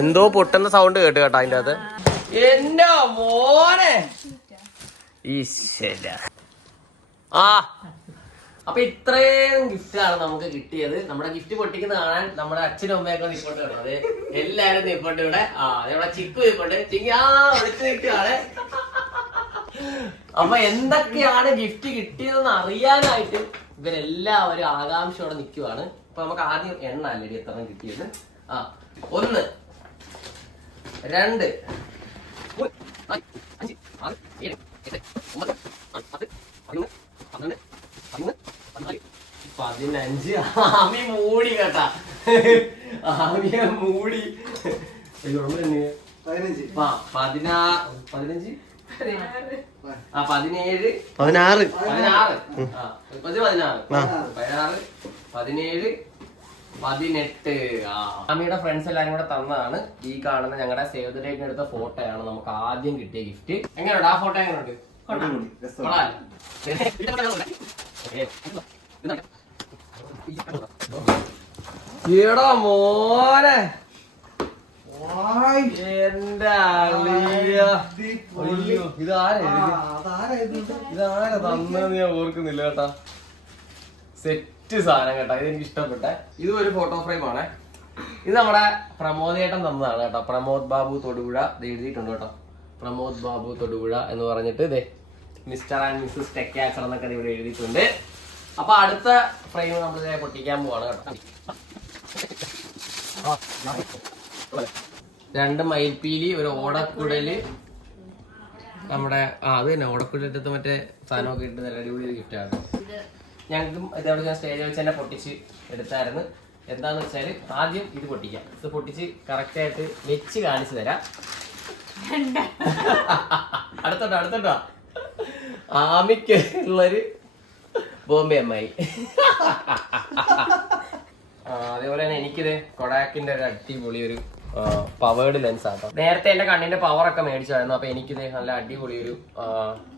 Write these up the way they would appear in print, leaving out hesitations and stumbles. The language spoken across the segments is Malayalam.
എന്തോ പൊട്ടുന്ന സൗണ്ട് കേട്ട് കേട്ടോ അതിന്റെ അകത്ത്. എന്റെ മോനെ ഈശ്വര. ആ അപ്പൊ ഇത്രയും ഗിഫ്റ്റാണ് നമുക്ക് കിട്ടിയത്. നമ്മുടെ ഗിഫ്റ്റ് പൊട്ടിക്കുന്ന കാണാൻ നമ്മുടെ അച്ഛനും അമ്മയൊക്കെ നിൽക്കൊണ്ട് വേണം. അതെ എല്ലാരും നിൽക്കൊണ്ട് ഇവിടെ. ആ നമ്മുടെ ചിക്കു നിൽക്കൊണ്ട് വിളിച്ചു നിൽക്കുകയാണ്. അപ്പൊ എന്തൊക്കെയാണ് ഗിഫ്റ്റ് കിട്ടിയതെന്ന് അറിയാനായിട്ട് ഇവരെല്ലാവരും ആകാംക്ഷയോടെ നിൽക്കുവാണ്. അപ്പൊ നമുക്ക് ആദ്യം എണ്ണ അല്ലടി എത്ര കിട്ടിയത്. ആ 1 2 3 4 5 6 7 8 9 10 11 12 13 14 15. ആമി മൂടി കേട്ടാ. ആമിയെ മൂടി. 15 15 17 16 16 17 18. ആമിയുടെ ഫ്രണ്ട്സ് എല്ലാരും കൂടെ തന്നതാണ്. ഈ കാണുന്ന ഞങ്ങളുടെ സേവ് ദ ഡേറ്റിന് എടുത്ത ഫോട്ടോയാണ് നമുക്ക് ആദ്യം കിട്ടിയ ഗിഫ്റ്റ്. എങ്ങനെയുണ്ട് ആ ഫോട്ടോ? എങ്ങനെയുണ്ട്? എടാ മോനെ എന്റെ ഇതാരാ തന്നെന്ന് ഞാൻ ഓർക്കുന്നില്ല കേട്ടാ. സെറ്റ് സാധനം കേട്ടാ. ഇതെനിക്ക് ഇഷ്ടപ്പെട്ടെ. ഇതും ഒരു ഫോട്ടോ ഫ്രെയിം ആണ്. ഇത് നമ്മുടെ പ്രമോദ് ഏട്ടൻ തന്നതാണ് കേട്ടോ. പ്രമോദ് ബാബു തൊടുപുഴ ഇത് എഴുതിയിട്ടുണ്ട് കേട്ടോ. പ്രമോദ് ബാബു തൊടുപുഴ എന്ന് പറഞ്ഞിട്ട് ഇതേ മിസ്റ്റർ ആൻഡ് മിസ്സസ് ടെക്കാച്ചർ എന്നൊക്കെ ഇവിടെ എഴുതിയിട്ടുണ്ട്. അപ്പൊ അടുത്ത ഫ്രെയിം നമ്മൾ പൊട്ടിക്കാൻ പോവാണ് കേട്ടോ. 2 മയിൽപ്പീലി, ഒരു ഓടക്കുടല്, നമ്മുടെ അത് തന്നെ ഓടക്കുടലത്തെ മറ്റേ സാധനമൊക്കെ ഇട്ട് നല്ല അടിപൊളി ഗിഫ്റ്റാണ്. ഞങ്ങൾക്കും ഇതേപോലെ ഞാൻ സ്റ്റേജിൽ വെച്ച് തന്നെ പൊട്ടിച്ച് എടുത്തായിരുന്നു. എന്താന്ന് വെച്ചാൽ ആദ്യം ഇത് പൊട്ടിക്കാം. ഇത് പൊട്ടിച്ച് കറക്റ്റായിട്ട് വെച്ച് കാണിച്ചു തരാം. അടുത്തോട്ടോ ആമിക്ക് ഉള്ളൊരു ബോംബെ അമ്മായി. അതേപോലെ തന്നെ എനിക്കിത് കൊഡാക്കിന്റെ ഒരു അടിപൊളി ഒരു പവേർഡ് ലെൻസ് ആട്ടോ. നേരത്തെ എന്റെ കണ്ണിന്റെ പവർ ഒക്കെ മേടിച്ചായിരുന്നു. അപ്പൊ എനിക്കിത് നല്ല അടിപൊളി ഒരു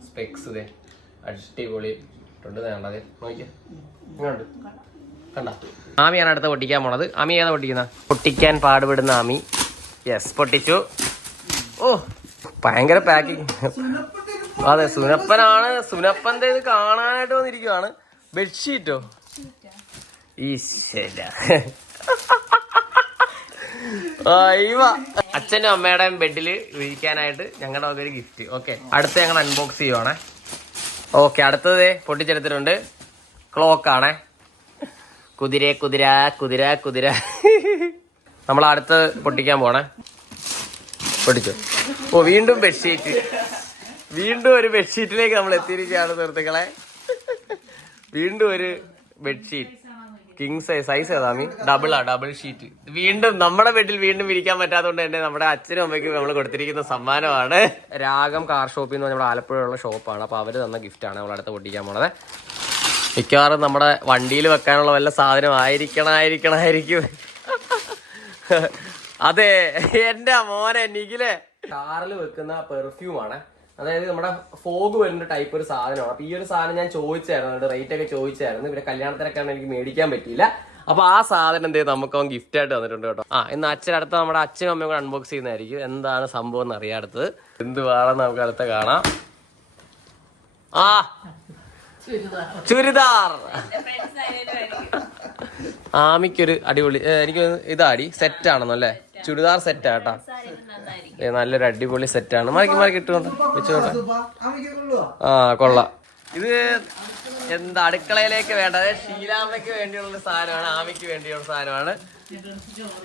സ്പെക്സ് ഇതേ അടിപൊളി വേണ്ടത് നോക്കിയാ ഇങ്ങോട്ട് കണ്ട. ആമിയാണ് അടുത്ത പൊട്ടിക്കാൻ പോണത്. ആമി ഏതാ പൊട്ടിക്കുന്ന? പൊട്ടിക്കാൻ പാടുപെടുന്ന ആമി. യെസ് പൊട്ടിച്ചു. ഓ ഭയങ്കര പാക്കിങ്. അതെ സുനപ്പനാണ്. സുനപ്പന്റെ ഇത് കാണാനായിട്ട് വന്നിരിക്കുവാണ്. ബെഡ്ഷീറ്റോ? ഈശ്വര. അച്ഛനും അമ്മയുടെയും ബെഡിൽ വിരിക്കാനായിട്ട് ഞങ്ങളുടെ ഒരു ഗിഫ്റ്റ്. ഓക്കെ അടുത്ത ഞങ്ങൾ അൺബോക്സ് ചെയ്യുവാണേ. ഓക്കെ അടുത്തത് പൊട്ടിച്ചെടുത്തിട്ടുണ്ട്. ക്ലോക്ക് ആണേ. കുതിര കുതിര കുതിര കുതിര. നമ്മൾ അടുത്ത് പൊട്ടിക്കാൻ പോണേ. പൊട്ടിച്ചു. ഓ വീണ്ടും ബെഡ്ഷീറ്റ്. വീണ്ടും ഒരു ബെഡ്ഷീറ്റിലേക്ക് നമ്മൾ എത്തിയിരിക്കുകയാണ് സുഹൃത്തുക്കളെ. വീണ്ടും ഒരു ബെഡ്ഷീറ്റ്. കിങ് സൈസ് ഏതാമി? Double sheet. വീണ്ടും നമ്മുടെ ബെഡിൽ വീണ്ടും വിരിക്കാൻ പറ്റാത്തതുകൊണ്ട് തന്നെ നമ്മുടെ അച്ഛനും അമ്മയ്ക്കും നമ്മൾ കൊടുത്തിരിക്കുന്ന സമ്മാനമാണ്. രാഗം കാർ ഷോപ്പിൽ നിന്ന് നമ്മുടെ ആലപ്പുഴയുള്ള ഷോപ്പാണ്. അപ്പൊ അവര് തന്ന ഗിഫ്റ്റാണ് നമ്മൾ അടുത്ത് പൊട്ടിക്കാൻ പോണത്. മിക്കവാറും നമ്മുടെ വണ്ടിയിൽ വെക്കാനുള്ള വല്ല സാധനം ആയിരിക്കും. അതെ എന്റെ മോനെ നിഖിലെ കാറിൽ വെക്കുന്ന പെർഫ്യൂമാണ്. അതായത് നമ്മുടെ ഫോഗ് വരുന്ന ടൈപ്പ് ഒരു സാധനമാണ്. അപ്പൊ ഈ ഒരു സാധനം ഞാൻ ചോദിച്ചായിരുന്നു, റേറ്റ് ഒക്കെ ചോദിച്ചായിരുന്നു. ഇവിടെ കല്യാണത്തിനൊക്കെയാണ് എനിക്ക് മേടിക്കാൻ പറ്റിയില്ല. അപ്പൊ ആ സാധനം എന്ത് ചെയ്ത് നമുക്ക് അവൻ ഗിഫ്റ്റ് ആയിട്ട് തന്നിട്ടുണ്ട് കേട്ടോ. ഇന്ന് അടുത്ത നമ്മുടെ അച്ഛനും അമ്മയും കൂടെ അൺബോക്സ് ചെയ്യുന്നതായിരിക്കും. എന്താണ് സംഭവം എന്ന് അറിയാം. അടുത്തത് എന്ത് വേണമെന്ന് നമുക്ക് അടുത്ത കാണാം. ചുരിദാർ. ആമിക്കൊരു അടിപൊളി എനിക്ക് ഇതാടി സെറ്റ് ആണെന്നോ അല്ലേ? ചുരിദാർ സെറ്റാ കേട്ടാ. നല്ലൊരു അടിപൊളി സെറ്റാണ്. മാറി ഇട്ടുകൊണ്ട് വെച്ചോട്ടെ. കൊള്ളാം. ഇത് എന്താ അടുക്കളയിലേക്ക് വേണ്ട, അതായത് ഷീലാമ്മയ്ക്ക് വേണ്ടിയുള്ള സാധനമാണ്, ആമിക്ക് വേണ്ടിയുള്ള സാധനമാണ്.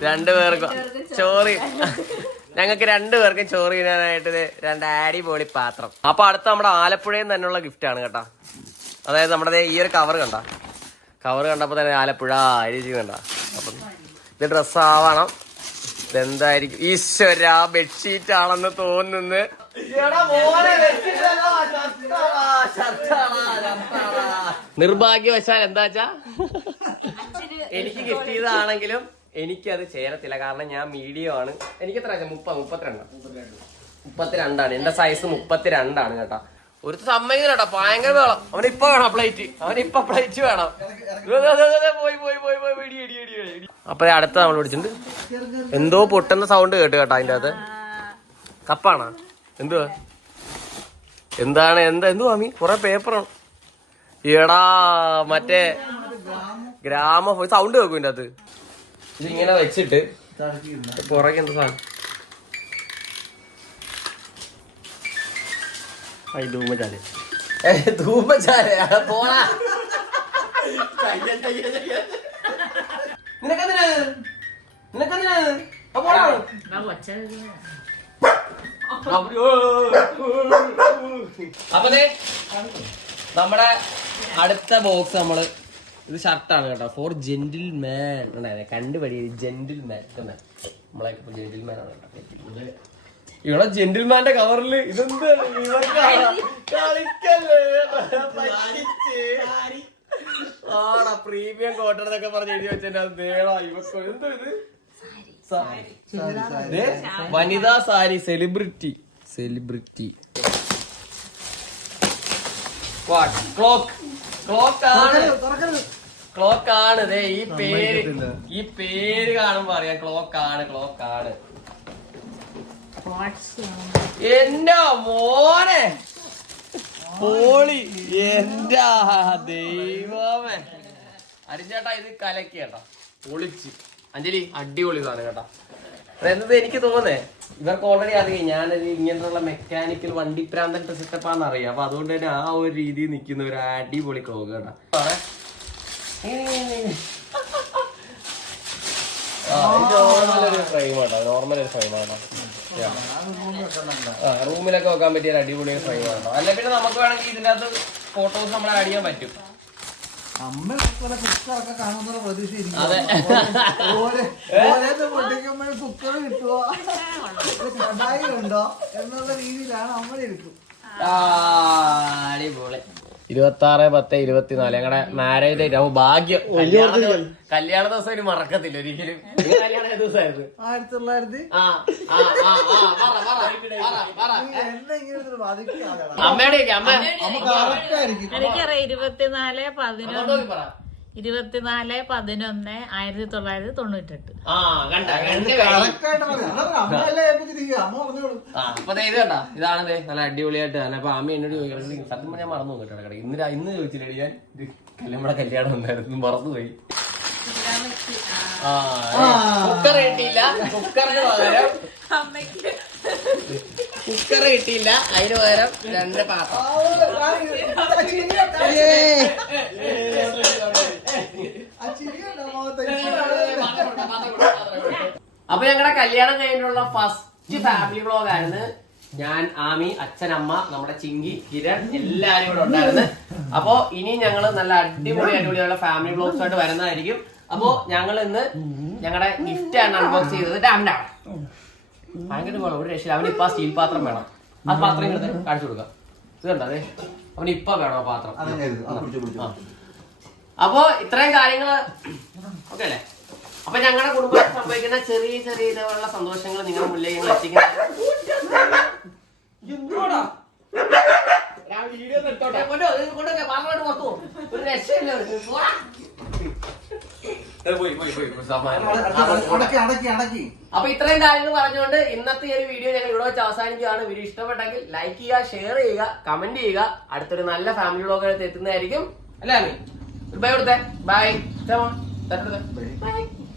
2 പേർക്കും ചോറ്, ഞങ്ങൾക്ക് 2 പേർക്കും ചോറ് തിന്നാനായിട്ട് 2 അടിപൊളി പാത്രം. അപ്പൊ അടുത്ത നമ്മുടെ ആലപ്പുഴയിൽ തന്നെയുള്ള ഗിഫ്റ്റ് ആണ് കേട്ടാ. അതായത് നമ്മുടെ ഈ ഒരു കവർ കണ്ടപ്പോ തന്നെ ആലപ്പുഴ എഴുതി കണ്ട. അപ്പം ഇത് ഡ്രസ്സ് ആവണം. ഇതെന്തായിരിക്കും? ഈശ്വര ബെഡ്ഷീറ്റ് ആണെന്ന് തോന്നുന്നു. നിർഭാഗ്യവശാൽ എന്താച്ചാ എനിക്ക് ഗിഫ്റ്റ് ചെയ്തതാണെങ്കിലും എനിക്കത് ചേരത്തില്ല. കാരണം ഞാൻ മീഡിയം ആണ്. എനിക്ക് എത്ര 32 32 എന്റെ സൈസ് 32 കേട്ടാ. ഒരു സമ്മതിക്കണ ഭയങ്കര വേണം. അവനിപ്പൊ വേണം പ്ലേറ്റ്, അവനിപ്പൊ പ്ലേറ്റ് വേണം. അപ്പൊ അടുത്ത നമ്മൾ പിടിച്ചിട്ടുണ്ട്. എന്തോ പൊട്ടുന്ന സൗണ്ട് കേട്ട് കേട്ടോ അതിന്റെ അകത്ത്. കപ്പാണോ എന്തുവാ എന്താണ് എന്തുവാ മീ കൊറേ പേപ്പറാണ്. എടാ മറ്റേ സൗണ്ട് കേൾക്കും ഇതിന്റെ അകത്ത്. ഇതിങ്ങനെ വെച്ചിട്ട് പുറകെ എന്താ സാധനം ധൂമചാല അപ്പൊ നമ്മുടെ അടുത്ത ബോക്സ് നമ്മള് ഇത് ഷർട്ടാണ് കേട്ടോ. ഫോർ ജെന്റിൽ മാൻ കണ്ടുപടി ജെന്റിൽ മാൻ നമ്മളെ ജെന്റിൽ മാൻ ആണ് കേട്ടോ. ഇവിടെ ജെന്റിൽമാന്റെ കവറില് ഇതെന്ത് ആടാ പ്രീമിയം കോട്ടൺ എന്നൊക്കെ പറഞ്ഞ് എഴുതി വെച്ചാ എന്തോ ഇത് വനിതാ സാരി സെലിബ്രിറ്റി ക്ലോക്ക് ആണ്. ഈ പേര് കാണുമ്പോ അറിയാം. ക്ലോക്ക് ആണ്. എന്റെ മോനെ പോളി, എന്റെ ദൈവമേ. അരിച്ചേട്ടാ ഇത് കലക്കി കേട്ടോ, പൊളിച്ച്. അഞ്ജലി അടിപൊളി സാധനം കേട്ടോ. അതെന്നത് എനിക്ക് തോന്നേ ഇവർക്ക് ഓൾറെഡി അറിയാം ഞാനൊരു ഇങ്ങനെയുള്ള മെക്കാനിക്കൽ വണ്ടിപ്രാന്തൻ സെറ്റപ്പാന്ന് അറിയാം. അപ്പൊ അതുകൊണ്ട് തന്നെ ആ ഒരു രീതിയിൽ നിൽക്കുന്ന ഒരു അടിപൊളി ക്ലോക്ക് കേട്ടോ. റൂമിലൊക്കെ വെക്കാൻ പറ്റിയ അടിപൊളി ഫ്രെയിം ആണോ. അല്ല പിന്നെ നമുക്ക് വേണമെങ്കിൽ ഇതിന്റെ അകത്ത് ഫോട്ടോസ് നമ്മൾ ആഡ് ചെയ്യാൻ പറ്റും. അതെ കുക്കർ കിട്ടുമോ കടായി ഉണ്ടോ എന്നുള്ള രീതിയിലാണ് നമ്മൾ എടുക്കും. അടിപൊളി. 26/10/24 ഞങ്ങളുടെ മാരേജ് ഡേറ്റ്. അപ്പൊ ഭാഗ്യം കല്യാണ ദിവസം ഇനി മറക്കത്തില്ല ഒരിക്കലും. കല്യാണം ഏത് ദിവസമായിരുന്നു? 1900. അമ്മയുടെ എനിക്കറിയാം 24/11/1998. അപ്പൊ ഇത് കണ്ട ഇതാണ് നല്ല അടിപൊളിയായിട്ട്. അപ്പൊ അമ്മ എന്നോട് ചോദിക്കണം സത്യം ഞാൻ മറന്നു കേട്ടോ. ഇന്ന് ചോദിച്ചില്ലേ ഞാൻ നമ്മുടെ കല്യാണം ഉണ്ടായിരുന്നു മറന്നുപോയി. കുക്കർ കിട്ടിയില്ല. കുക്കറിന് പകരം അതിന് പകരം 2 പാത്രം. അപ്പൊ ഞങ്ങളുടെ കല്യാണം കഴിഞ്ഞുള്ള ഫസ്റ്റ് ഫാമിലി വ്ലോഗ് ആയിരുന്നു. ഞാൻ, ആമി, അച്ഛനമ്മ, നമ്മുടെ ചിങ്കി, കിരൺ എല്ലാരും ഇവിടെ ഉണ്ടായിരുന്നു. അപ്പൊ ഇനി ഞങ്ങള് നല്ല അടിപൊളിയായിട്ടുള്ള ഫാമിലി വ്ലോഗ്സ് ആയിട്ട് വരുന്നതായിരിക്കും. അപ്പൊ ഞങ്ങൾ ഇന്ന് ഞങ്ങളുടെ ഗിഫ്റ്റ് ആണ് അൺബോക്സ് ചെയ്തത്. ഭയങ്കര ഒരു രക്ഷ. അവന് ഇപ്പൊ സ്റ്റീൽ പാത്രം വേണം. ആ പാത്രം ഇങ്ങനെ കാണിച്ചു കൊടുക്കാം. ഇത് കണ്ടോ അതെ അവന് ഇപ്പൊ വേണം ആ പാത്രം. അപ്പൊ ഇത്രയും കാര്യങ്ങള് ഓക്കെ അല്ലേ. അപ്പൊ ഞങ്ങളുടെ കുടുംബത്തിൽ സംഭവിക്കുന്ന ചെറിയ ചെറിയ ഇതുപോലുള്ള സന്തോഷങ്ങൾ നിങ്ങളുടെ മുന്നിലേക്ക് ഞങ്ങൾ എത്തിക്കുന്നത്. ഒരു രക്ഷയില്ല. അപ്പൊ ഇത്രയും കാര്യങ്ങൾ പറഞ്ഞുകൊണ്ട് ഇന്നത്തെ ഈ ഒരു വീഡിയോ ഞങ്ങൾ ഇവിടെ വെച്ച് അവസാനിക്കുകയാണ്. വീഡിയോ ഇഷ്ടപ്പെട്ടെങ്കിൽ ലൈക്ക് ചെയ്യുക, ഷെയർ ചെയ്യുക, കമന്റ് ചെയ്യുക. അടുത്തൊരു നല്ല ഫാമിലി വ്ലോഗിനകത്ത് എത്തുന്നതായിരിക്കും. അല്ലേ അമ്മി? ബൈ കൊടുത്തേ. ബൈ. ബൈ.